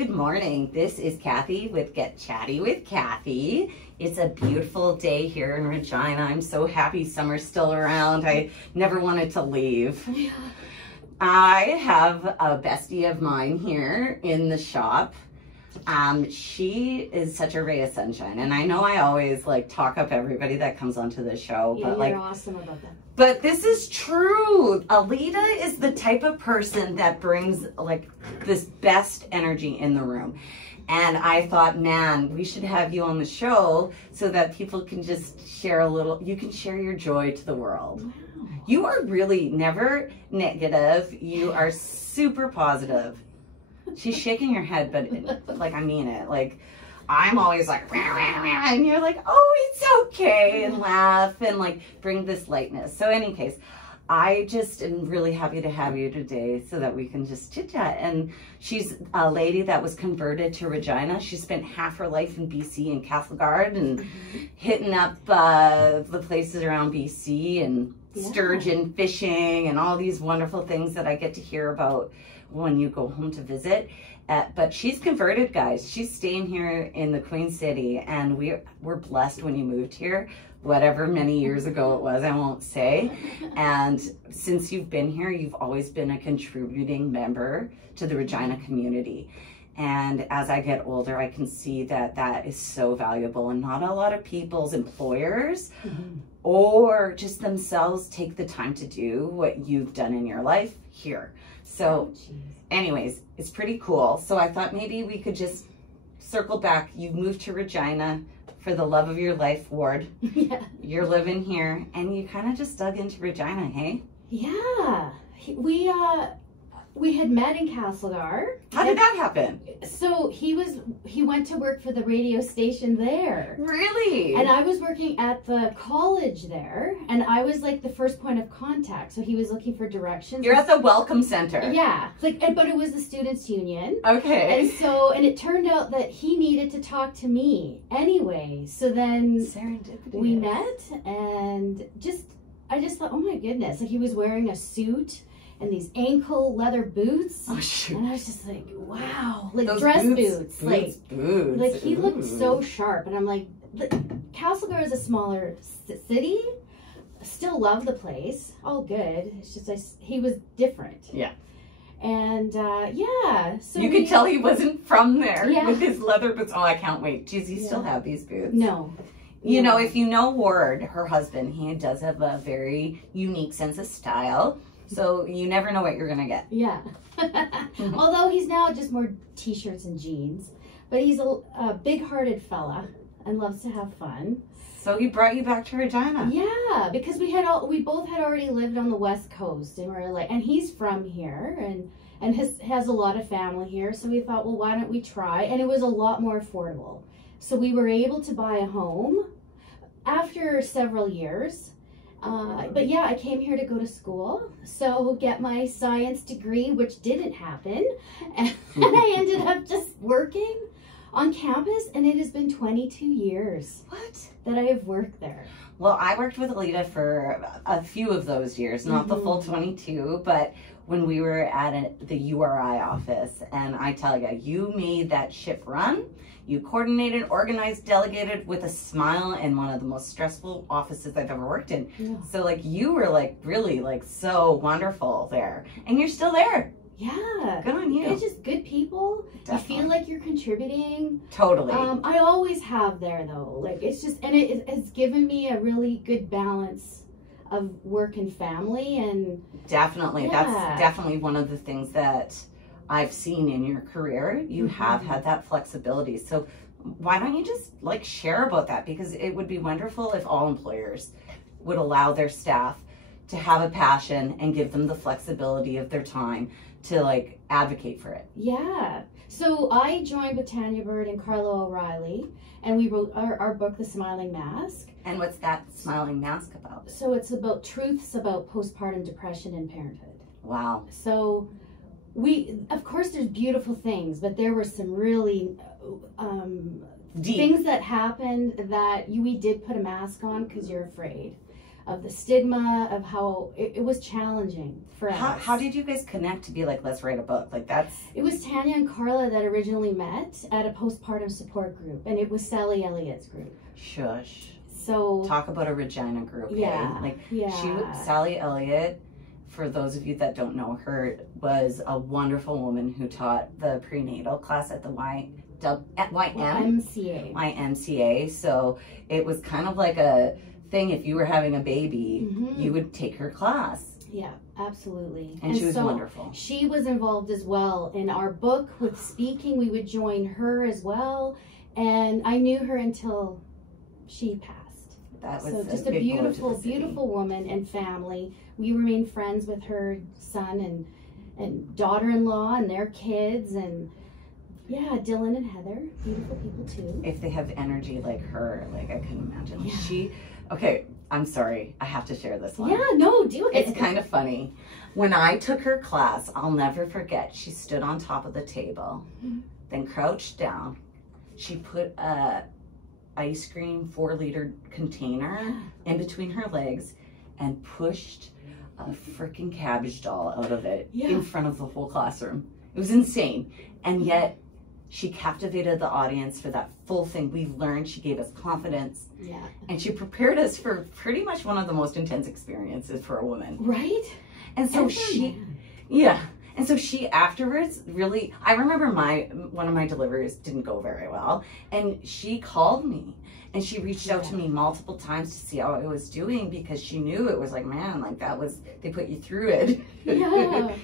Good morning. This is Kathy with Get Chatty with Kathy. It's a beautiful day here in Regina. I'm so happy summer's still around. I never wanted to leave. Yeah. I have a bestie of mine here in the shop. She is such a ray of sunshine, and I know I always talk up everybody that comes onto the show, Yeah, but you're awesome about that. But this is true. Elita is the type of person that brings this best energy in the room. And I thought, man, we should have you on the show so that people can just share a little, you can share your joy to the world. Wow. You are really never negative. You are super positive. She's shaking her head, but I mean it. I'm always like, rah, rah, rah, and you're like, oh, it's okay, and laugh and bring this lightness. So in any case, I just am really happy to have you today so that we can just chit chat. And she's a lady that was converted to Regina. She spent half her life in BC in Castlegar and hitting up the places around BC and sturgeon fishing and all these wonderful things that I get to hear about when you go home to visit. But she's converted, guys. She's staying here in the Queen City, and we're blessed when you moved here, whatever many years ago it was, I won't say. And since you've been here, you've always been a contributing member to the Regina community. And as I get older, I can see that that is so valuable, and not a lot of people's employers or just themselves take the time to do what you've done in your life here. So anyways, it's pretty cool. So I thought maybe we could just circle back. You moved to Regina for the love of your life, Ward. Yeah. You're living here, and you kind of just dug into Regina, hey? Yeah. We had met in Castlegar. How did that happen? So he went to work for the radio station there. Really? And I was working at the college there, and I was the first point of contact. So he was looking for directions. You're at the Welcome Center. Yeah. But it was the Students' Union. Okay. And it turned out that he needed to talk to me anyway. So then serendipity. We met, and I just thought, oh my goodness, he was wearing a suit and these ankle leather boots. Oh shoot. And I was just like, wow. Those dress boots. He looked so sharp. And I'm like, Castlegar is a smaller city. Still love the place. All good. It's just he was different. Yeah. And yeah. So you could tell he wasn't from there with his leather boots. Oh, I can't wait. Geez, you still have these boots? No. You know, if you know Ward, her husband, he does have a very unique sense of style. So you never know what you're going to get. Yeah. Although he's now just more t-shirts and jeans. But he's a big-hearted fella and loves to have fun. So he brought you back to Regina. Yeah, because we both had already lived on the West Coast, and and he's from here and has a lot of family here. So we thought, well, why don't we try? And it was a lot more affordable. So we were able to buy a home after several years. But yeah, I came here to go to school, so get my science degree, which didn't happen, and I ended up just working on campus, and it has been 22 years that I have worked there. Well, I worked with Elita for a few of those years, not the full 22, but when we were at the URI office, and I tell you, you made that ship run. You coordinated, organized, delegated with a smile in one of the most stressful offices I've ever worked in. Yeah. So you were really so wonderful there, and you're still there. Yeah. Good on you. It's just good people. Definitely. You feel like you're contributing. Totally. I always have there though. It's just, and it's given me a really good balance of work and family, and definitely that's definitely one of the things that I've seen in your career. You have had that flexibility. So why don't you just share about that? Because it would be wonderful if all employers would allow their staff to have a passion and give them the flexibility of their time to advocate for it. Yeah. So I joined with Tanya Bird and Carlo O'Reilly, and we wrote our book, The Smiling Mask. And what's that Smiling Mask about? So it's about truths about postpartum depression and parenthood. Wow. So of course there's beautiful things, but there were some really things that happened that we did put a mask on because you're afraid. of the stigma, of how it was challenging for us. How did you guys connect to be like, let's write a book? Like that's... It was Tanya and Carla that originally met at a postpartum support group, and it was Sally Elliott's group. Shush. So talk about a Regina group. Yeah. Hey? Like Yeah. Sally Elliott, for those of you that don't know her, was a wonderful woman who taught the prenatal class at the YMCA. So it was kind of like a thing. If you were having a baby, you would take her class. Yeah, absolutely. And she was wonderful. She was involved as well in our book with speaking. We would join her as well. And I knew her until she passed. That was so just a beautiful, beautiful woman and family. We remained friends with her son and daughter-in-law and their kids, and yeah, Dylan and Heather, beautiful people too. If they have energy like her, like I couldn't imagine. Yeah. Okay, I'm sorry, I have to share this one. Yeah, no, do it. It's kind of funny. When I took her class, I'll never forget, she stood on top of the table, then crouched down. She put a ice cream 4-liter container in between her legs and pushed a freaking cabbage doll out of it in front of the whole classroom. It was insane. And yet she captivated the audience for that full thing. We learned, she gave us confidence. Yeah. And she prepared us for pretty much one of the most intense experiences for a woman. Right? And so And so she afterwards really, I remember one of my deliveries didn't go very well, and she called me and she reached out to me multiple times to see how I was doing, because she knew it was like, man, like they put you through it. Yeah.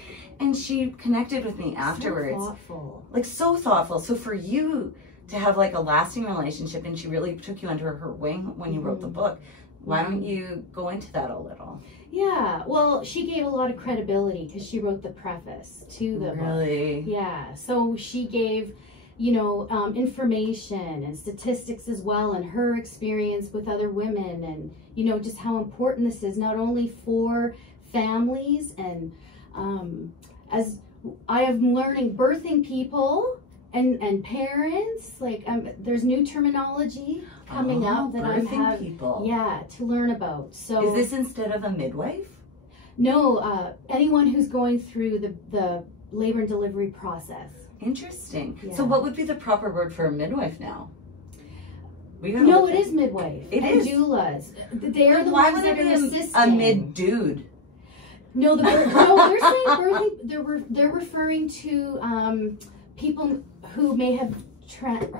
And she connected with me afterwards. So thoughtful. Like so thoughtful. So for you to have like a lasting relationship, and she really took you under her wing when you wrote the book, why don't you go into that a little? Yeah, well, she gave a lot of credibility because she wrote the preface to the book. Yeah, so she gave, information and statistics as well, and her experience with other women, and, just how important this is, not only for families, and as I am learning, birthing people and parents, like there's new terminology coming up that I'm having to learn about. So is this instead of a midwife? No, anyone who's going through the labor and delivery process. Interesting. Yeah. So what would be the proper word for a midwife now? No, it is midwife. It and is doulas. They're the why ones would that it are be assisting. a mid dude? No, they're saying birthing. They're referring to people who may have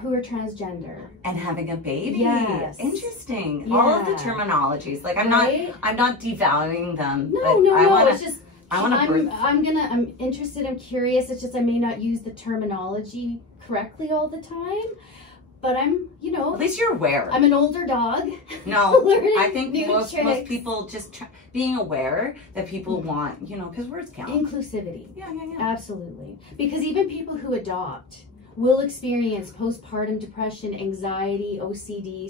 who are transgender and having a baby. Yes. Interesting. Yeah. All of the terminologies. Like I'm not devaluing them. No, but it's just I'm interested, I'm curious. It's just I may not use the terminology correctly all the time. But I'm, at least you're aware. I'm an older dog. No, I think most people just being aware that people want, because words count. Inclusivity. Yeah. Absolutely. Because even people who adopt will experience postpartum depression, anxiety, OCD,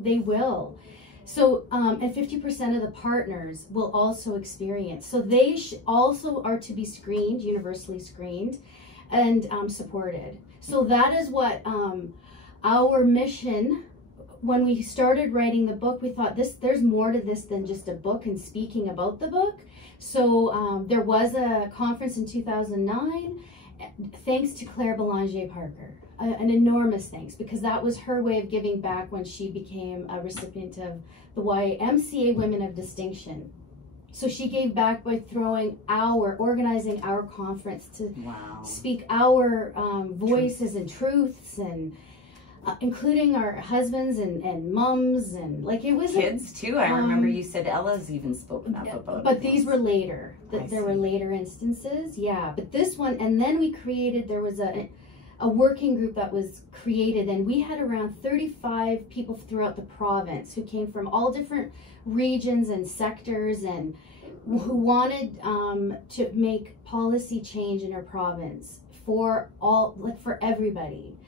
they will. So, and 50% of the partners will also experience. So they also are to be screened, universally screened, and supported. So that is what our mission, when we started writing the book, we thought there's more to this than just a book and speaking about the book. So there was a conference in 2009, thanks to Claire Belanger Parker. An enormous thanks, because that was her way of giving back when she became a recipient of the YMCA Women of Distinction. So she gave back by organizing our conference to speak our voices and truths, and including our husbands and mums, and like it was kids too. I remember you said Ella's even spoken up about it. But these were later. There were later instances. Yeah, but this one, and then there was a working group that was created, and we had around 35 people throughout the province who came from all different regions and sectors, and who wanted to make policy change in our province for everybody.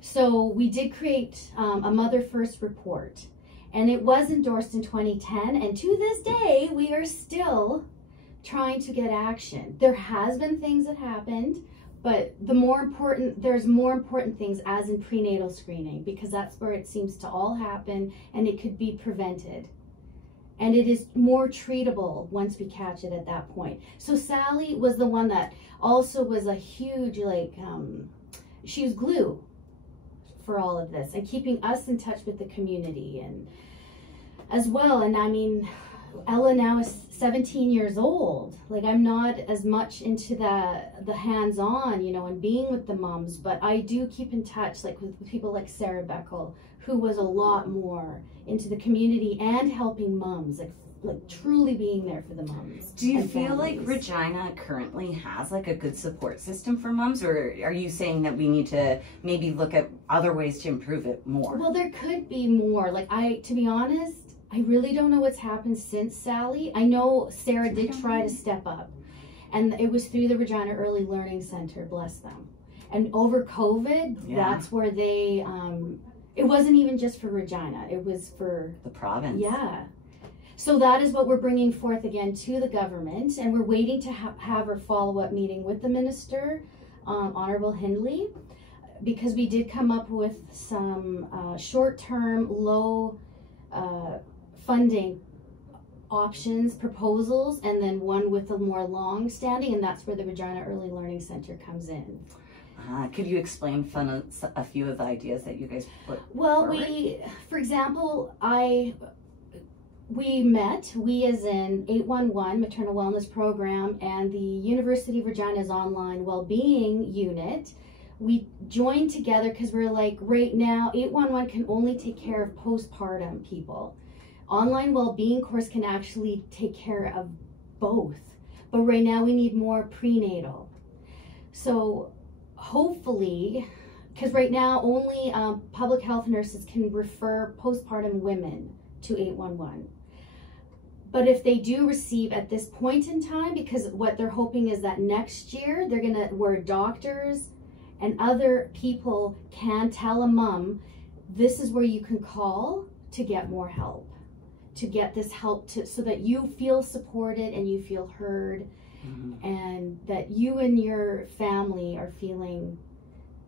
So we did create a Mother First report, and it was endorsed in 2010, and to this day we are still trying to get action. There has been things that happened, but there's more important things, as in prenatal screening, because that's where it seems to all happen, and it could be prevented. And it is more treatable once we catch it at that point. So Sally was the one that also was a huge, like, she was glue for all of this and keeping us in touch with the community and as well. And I mean, Ella now is 17 years old. Like, I'm not as much into the hands-on, you know, and being with the moms, but I do keep in touch, like, with people like Sarah Beckel, who was a lot more into the community and helping moms, like truly being there for the moms. Do you feel like Regina currently has like a good support system for moms, or are you saying that we need to maybe look at other ways to improve it more? Well, there could be more. Like, to be honest, I really don't know what's happened since Sally. I know Sarah did try to step up, and it was through the Regina Early Learning Center, bless them. And over COVID, that's where they, it wasn't even just for Regina, it was for the province. Yeah. So that is what we're bringing forth again to the government, and we're waiting to have our follow-up meeting with the minister, Honorable Hindley, because we did come up with some short-term, low funding options, proposals, and then one with a more long-standing, and that's where the Regina Early Learning Center comes in. Could you explain a few of the ideas that you guys put Well, forward? for example, we as in 811 Maternal Wellness Program and the University of Regina's Online Wellbeing Unit, we joined together because we're like, right now, 811 can only take care of postpartum people. Online Wellbeing course can actually take care of both. But right now we need more prenatal. So hopefully, because right now only public health nurses can refer postpartum women to 811. But if they do receive at this point in time, because what they're hoping is that next year where doctors and other people can tell a mom, this is where you can call to get more help, to get this help so that you feel supported and you feel heard, and that you and your family are feeling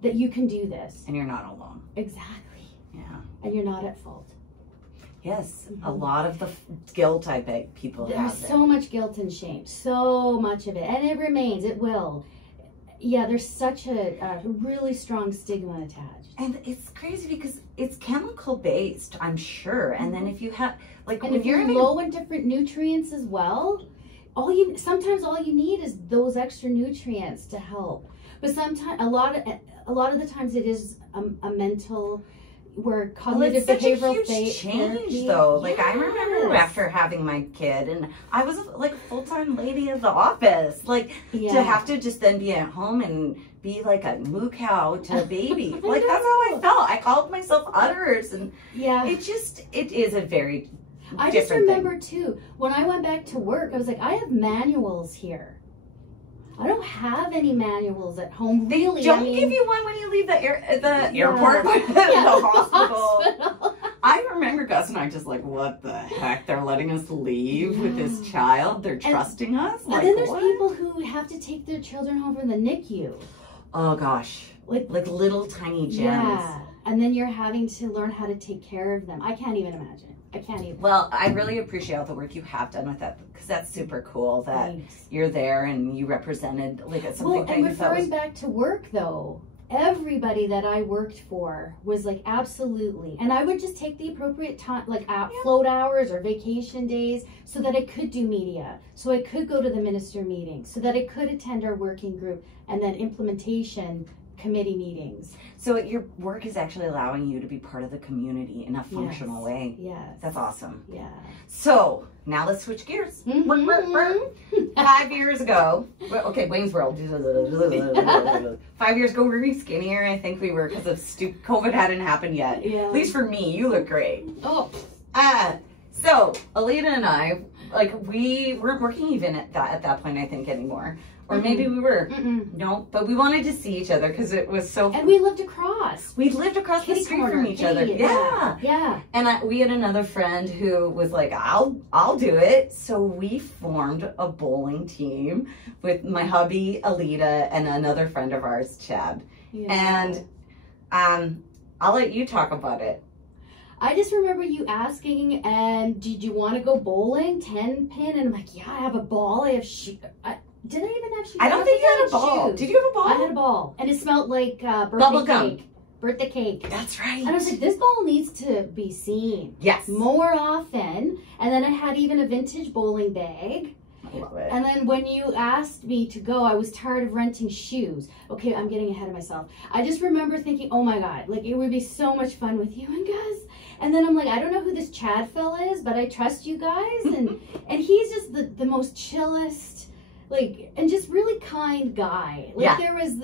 that you can do this. And you're not alone. Exactly. Yeah. And you're not at fault. Yes, a lot of the guilt I bet people have. There's so much guilt and shame, so much of it, and it remains, it will. Yeah, there's such a really strong stigma attached. And it's crazy because it's chemical based, I'm sure. And then if you have, like, and when if you're low in different nutrients as well, sometimes all you need is those extra nutrients to help. But sometimes, a lot of the times it is a mental, where cognitive behavioral change though. Like, I remember after having my kid, and I was like a full-time lady of the office, like to have to just then be at home and be like a moo cow to a baby. Like, that's how I felt. I called myself udders, and it is a very I just remember too, when I went back to work, I was like, I have manuals here. I don't have any manuals at home, really. They don't give you one when you leave the airport, the hospital. I remember Gus and I just like, what the heck? They're letting us leave with this child. They're trusting us. And then there's people who have to take their children home from the NICU. Oh gosh, like little tiny gems. Yeah, and then you're having to learn how to take care of them. I can't even imagine. I can't even. Well, I really appreciate all the work you have done with that, because that's super cool that you're there and you represented like something that you thought was... referring back to work though, everybody that I worked for was like, absolutely. And I would just take the appropriate time, like float hours or vacation days, so that I could do media, so I could go to the minister meetings, so that I could attend our working group and then implementation committee meetings. So your work is actually allowing you to be part of the community in a functional way. Yes. That's awesome. Yeah. So now let's switch gears. 5 years ago, okay, Wayne's World. 5 years ago, were we skinnier? I think we were, because of COVID hadn't happened yet. Yeah. At least for me, you look great. Oh. So Elita and I, like, we weren't working even at that point, I think, anymore. Or maybe we were. No, but we wanted to see each other because it was so... And we lived across. We lived across the street from each other. Yeah. Yeah. And we had another friend who was like, I'll do it. So we formed a bowling team with my hubby, Elita, and another friend of ours, Chad. Yeah. And I'll let you talk about it. I just remember you asking, and did you want to go bowling, 10 pin? And I'm like, yeah, I have a ball. I have shoes. Did I even have shoes? I don't think you had a ball. Shoes. Did you have a ball? I had a ball, and it smelled like Bubble gum. cake. Birthday cake. That's right. And I was like, this ball needs to be seen. Yes. More often. And then I had even a vintage bowling bag. I love it. And then when you asked me to go, I was tired of renting shoes. Okay, I'm getting ahead of myself. I just remember thinking, oh my God, like it would be so much fun with you and Gus. And then I'm like, I don't know who this Chad fella is, but I trust you guys. And he's just the most chillest, like, and just really kind guy. Like there was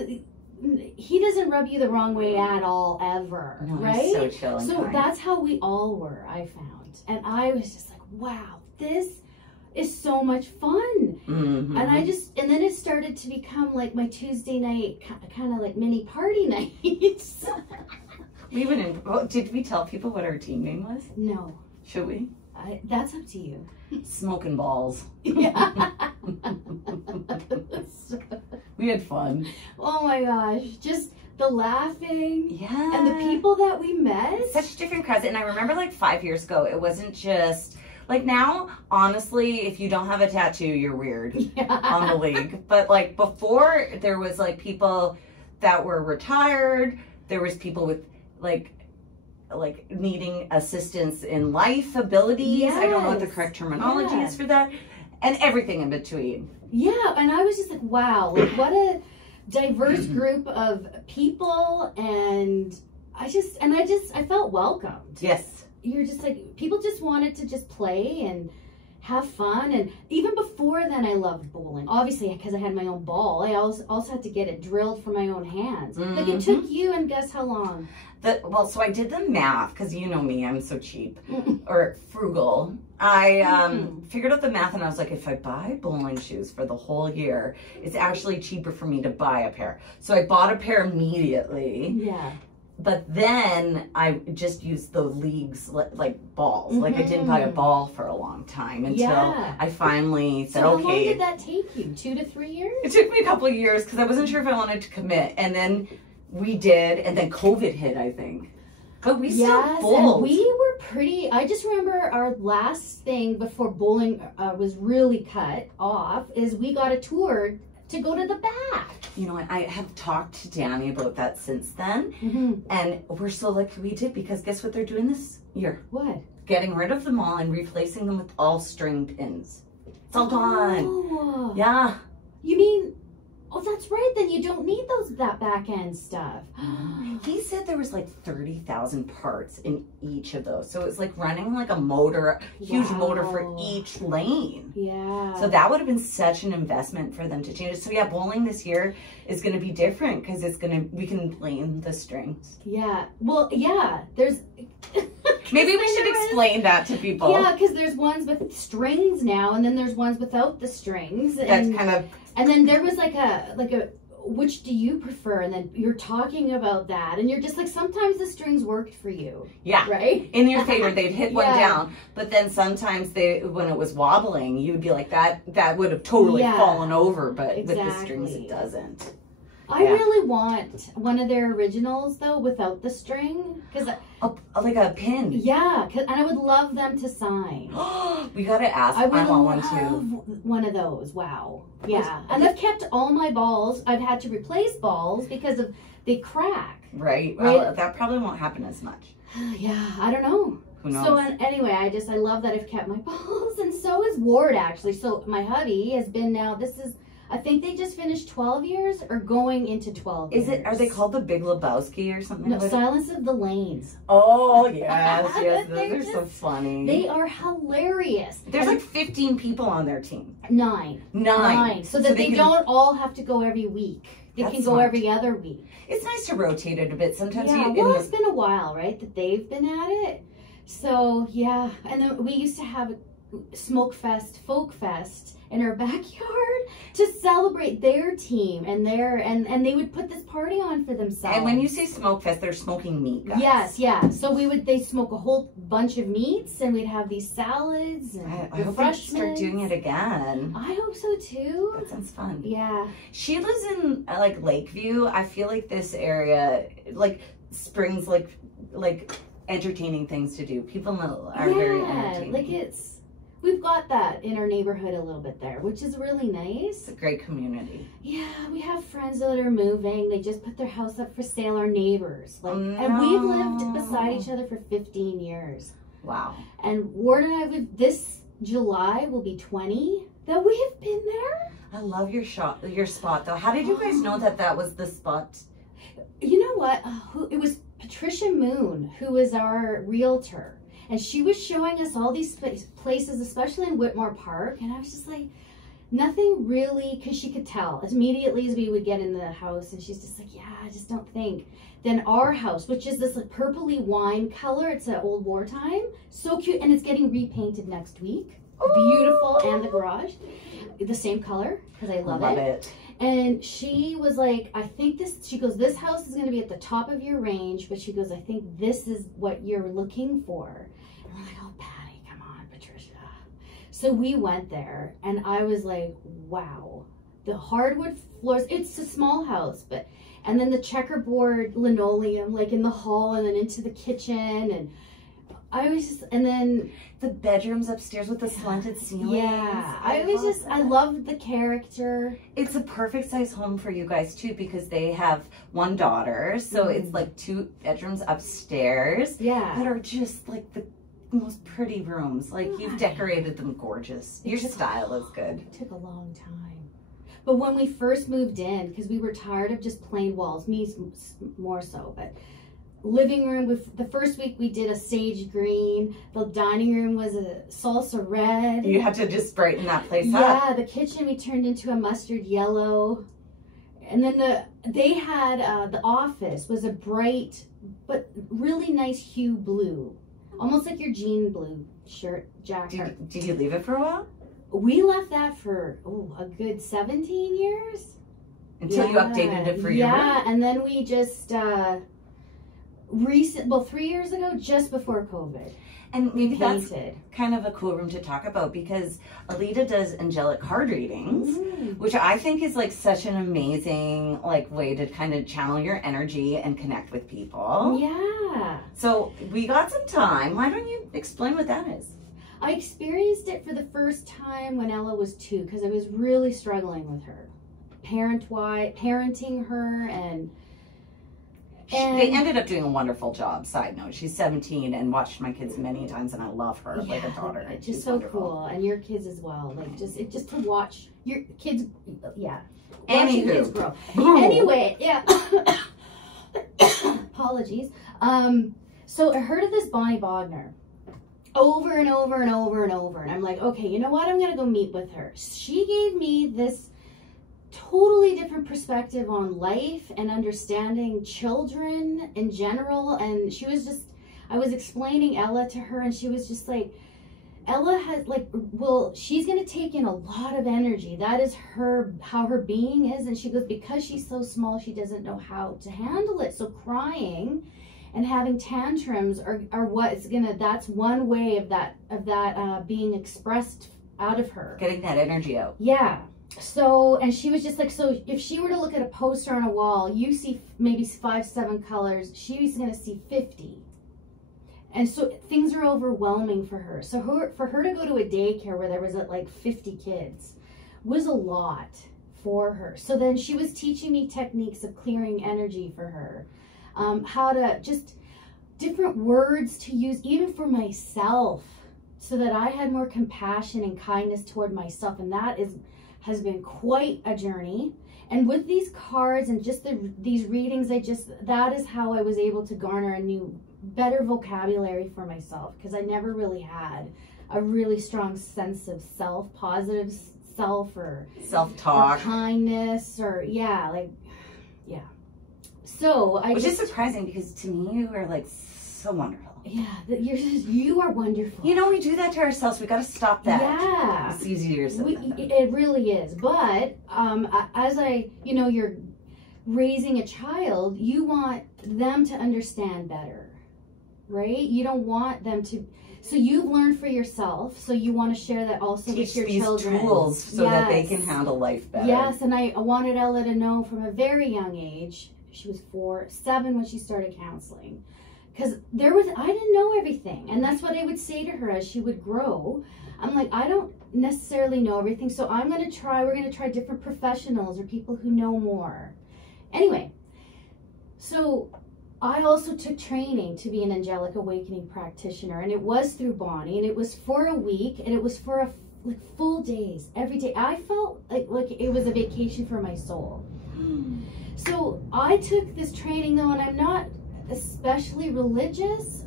he doesn't rub you the wrong way at all, ever. No, right? He's so chill and so kind. that's how we all were, I found. And I was just like, wow, this is so much fun. Mm-hmm. And then it started to become like my Tuesday night, kind of like mini party nights. We wouldn't. Did we tell people what our team name was? No. Should we? That's up to you. Smoking balls. Yeah. We had fun. Oh my gosh. Just the laughing. Yeah. And the people that we met. Such different crowds. And I remember like 5 years ago, it wasn't just like now, honestly, if you don't have a tattoo, you're weird on the league. But like before, there was like people that were retired. There was people with like needing assistance in life abilities. Yes. I don't know what the correct terminology is for that. And everything in between. Yeah, and I was just like, wow, like what a diverse group of people, and I felt welcomed. Yes. You're just like, people just wanted to just play and have fun. And even before then, I loved bowling. Obviously, because I had my own ball, I also had to get it drilled from my own hands. Mm-hmm. Like, it took you, and guess how long? So I did the math, because you know me, I'm so cheap or frugal. I figured out the math, and I was like, if I buy bowling shoes for the whole year, it's actually cheaper for me to buy a pair. So I bought a pair immediately. Yeah. But then I just used the league's like balls. Like I didn't buy a ball for a long time until I finally said, so okay. How long did that take you? 2 to 3 years? It took me a couple of years because I wasn't sure if I wanted to commit. And then we did, and then COVID hit, I think. But we still bowled. And we were pretty, I just remember our last thing before bowling was really cut off is we got a tour to go to the back. You know what? I have talked to Danny about that since then. And we're so lucky we did, because guess what they're doing this year? What? Getting rid of them all and replacing them with all string pins. It's all gone. Yeah. You mean, oh, that's right. Then you don't need that back end stuff. He said there was like 30,000 parts in each of those. So it's like running like a motor, huge motor for each lane. Yeah. So that would have been such an investment for them to change it. So yeah, bowling this year is going to be different because we can lane the strings. Yeah. Well, yeah. There's. Maybe we should explain that to people. Yeah, because there's ones with strings now, and then there's ones without the strings. That's kind of. And then there was like a which do you prefer? And then you're talking about that, and you're just like, sometimes the strings worked for you. Yeah. Right? In your favor, they'd hit one down. But then sometimes when it was wobbling, you would be like, that would have totally fallen over. But with the strings, it doesn't. I really want one of their originals, though, without the string. Like a pin. Yeah, and I would love them to sign. We got to ask. I want one too. One of those. Wow. Yeah. And I've kept all my balls. I've had to replace balls because they crack. Right. Well, that probably won't happen as much. Yeah. I don't know. Who knows? So anyway, I love that I've kept my balls, and so is Ward, actually. So my hubby has been now, I think they just finished 12 years or going into 12 years. Are they called the Big Lebowski or something? No, Silence of the Lanes. Oh, yes. Those are so funny. They are hilarious. There's like 15 people on their team. 9. So that they don't all have to go every week. They can go every other week. It's nice to rotate it a bit. Sometimes it's been a while, right, that they've been at it. So, yeah. And then we used to have Folk Fest in our backyard to celebrate their team and they would put this party on for themselves. And when you say Smoke Fest, they're smoking meat, guys. Yes, yeah. So they smoke a whole bunch of meats, and we'd have these salads and I hope they start doing it again. I hope so too. That sounds fun. Yeah. She lives in like Lakeview. I feel like this area, like springs, like entertaining things to do. People are very entertaining. Like we've got that in our neighborhood a little bit there, which is really nice. It's a great community. Yeah, we have friends that are moving. They just put their house up for sale. Our neighbors, like, No. and we've lived beside each other for 15 years. Wow. And Ward and I, this July will be 20 that we have been there. I love your spot though. How did you guys know that was the spot? You know what? It was Patricia Moon, who was our realtor. And she was showing us all these places, especially in Whitmore Park. And I was just like, nothing really, because she could tell as immediately as we would get in the house. And she's just like, yeah, I just don't think. Then our house, which is this like purpley wine color. It's an old wartime. So cute. And it's getting repainted next week. Beautiful. And the garage, the same color, because I love it. And she was like, I think she goes, this house is going to be at the top of your range. But she goes, I think this is what you're looking for. And we're like, oh, Patty, come on, Patricia. So we went there and I was like, wow, the hardwood floors, it's a small house, and then the checkerboard linoleum, like in the hall and then into the kitchen. And I was just, and then the bedrooms upstairs with the slanted ceilings. Yeah, I loved the character. It's a perfect size home for you guys too, because they have one daughter, so it's like 2 bedrooms upstairs. Yeah, that are just like the most pretty rooms. Like you've decorated them gorgeous. Your style is good. It took a long time, but when we first moved in, because we were tired of just plain walls, me more so, but. Living room, the first week we did a sage green. The dining room was a salsa red. You had to just brighten that place up. Yeah, the kitchen we turned into a mustard yellow. And then they had the office was a bright but really nice hue blue. Almost like your jean blue shirt jacket. Did you leave it for a while? We left that for a good 17 years. Until you updated it for your room? Yeah, and then we just 3 years ago, just before COVID. And maybe that's kind of a cool room to talk about, because Elita does angelic card readings, which I think is like such an amazing way to kind of channel your energy and connect with people. Yeah. So we got some time. Why don't you explain what that is? I experienced it for the first time when Ella was 2, because I was really struggling with her. Parenting her, and they ended up doing a wonderful job. Side note, she's 17 and watched my kids many times, and I love her like a daughter. It's just so wonderful. Cool, and your kids as well. Like just to watch your kids, watching kids grow. Anyway, yeah. Apologies. So I heard of this Bonnie Bogner over and over and over and over, and I'm like, okay, you know what? I'm gonna go meet with her. She gave me this totally different perspective on life and understanding children in general. And she was just, I was explaining Ella to her, and she was just like, Ella has she's going to take in a lot of energy. That is how her being is. And she goes, because she's so small, she doesn't know how to handle it. So crying and having tantrums are what's that's one way of that being expressed out of her. Getting that energy out. Yeah. So, and she was just like, so if she were to look at a poster on a wall, you see maybe 5-7 colors, she's going to see 50. And so things are overwhelming for her. So for her to go to a daycare where there was like 50 kids was a lot for her. So then she was teaching me techniques of clearing energy for her. How to just different words to use even for myself, so that I had more compassion and kindness toward myself. And that has been quite a journey. And with these cards and just these readings, that is how I was able to garner a new, better vocabulary for myself, because I never really had a really strong sense of self, positive self, or self-talk, or kindness, or So which is surprising, because to me you are like so wonderful. Yeah, you are wonderful. You know, we do that to ourselves. We got to stop that. Yeah, it's easier said than done. It really is. But as you're raising a child, you want them to understand better, right? You don't want them to. So you've learned for yourself. So you want to share that also with your children. Tools so that they can handle life better. Yes, and I wanted Ella to know from a very young age. She was 7 when she started counseling. because I didn't know everything. And that's what I would say to her as she would grow. I'm like, I don't necessarily know everything. So we're going to try different professionals or people who know more. Like so I also took training to be an angelic awakening practitioner, and it was through Bonnie, and it was for a week, and it was for full days, every day. I felt like it was a vacation for my soul. So I took this training though, and I'm not especially religious,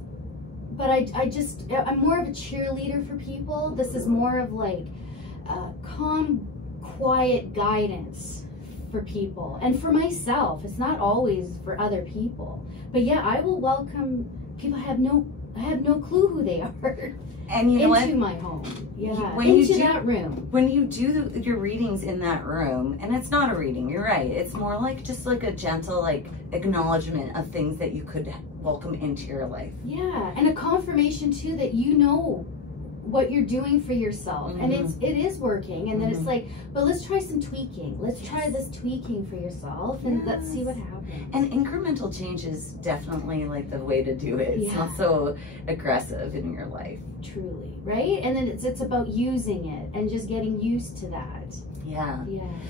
but I'm more of a cheerleader for people. This is more of like calm, quiet guidance for people and for myself. It's not always for other people, but yeah, I will welcome people. I have no clue who they are. And you know into my home, that room. When you do your readings in that room, and it's not a reading, you're right. It's more like just like a gentle acknowledgement of things that you could welcome into your life. Yeah, and a confirmation too that you know what you're doing for yourself, and it is working. And then it's like, but let's try some tweaking. Let's try this tweaking for yourself, and let's see what happens. And incremental change is definitely like the way to do it. It's not so aggressive in your life. Truly, right? And then it's about using it and just getting used to that. Yeah.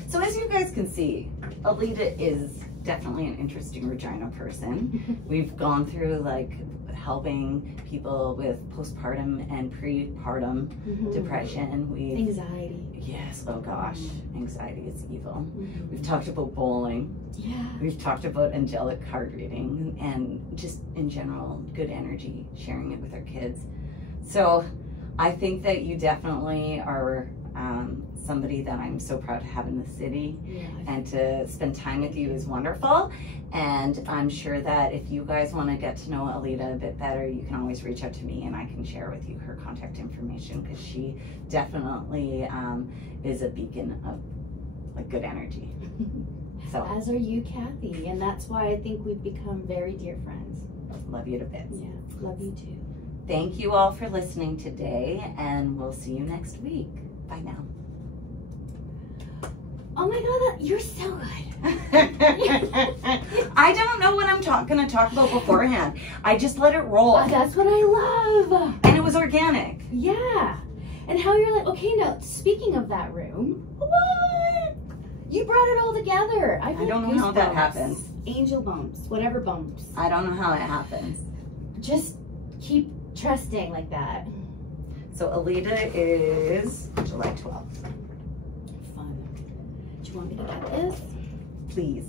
So as you guys can see, Elita is definitely an interesting Regina person. We've gone through helping people with postpartum and prepartum depression. Anxiety. Yes, oh gosh, anxiety is evil. We've talked about bowling. Yeah. We've talked about angelic card reading and just in general, good energy, sharing it with our kids. So I think that you definitely are somebody that I'm so proud to have in the city, and to spend time with you is wonderful. And I'm sure that if you guys want to get to know Elita a bit better, you can always reach out to me and I can share with you her contact information, because she definitely is a beacon of good energy. So as are you, Kathy, and that's why I think we've become very dear friends. Love you to bits. Yeah, love you too. Thank you all for listening today, and we'll see you next week. Bye now. Oh my God, you're so good. I don't know what I'm going to talk about beforehand. I just let it roll. That's what I love. And it was organic. Yeah. And how you're like, okay, now speaking of that room, what? You brought it all together. I don't know how that happens. Angel bumps, whatever bumps. I don't know how it happens. Just keep trusting like that. So Elita is July 12th. Fun. Do you want me to get this? Please.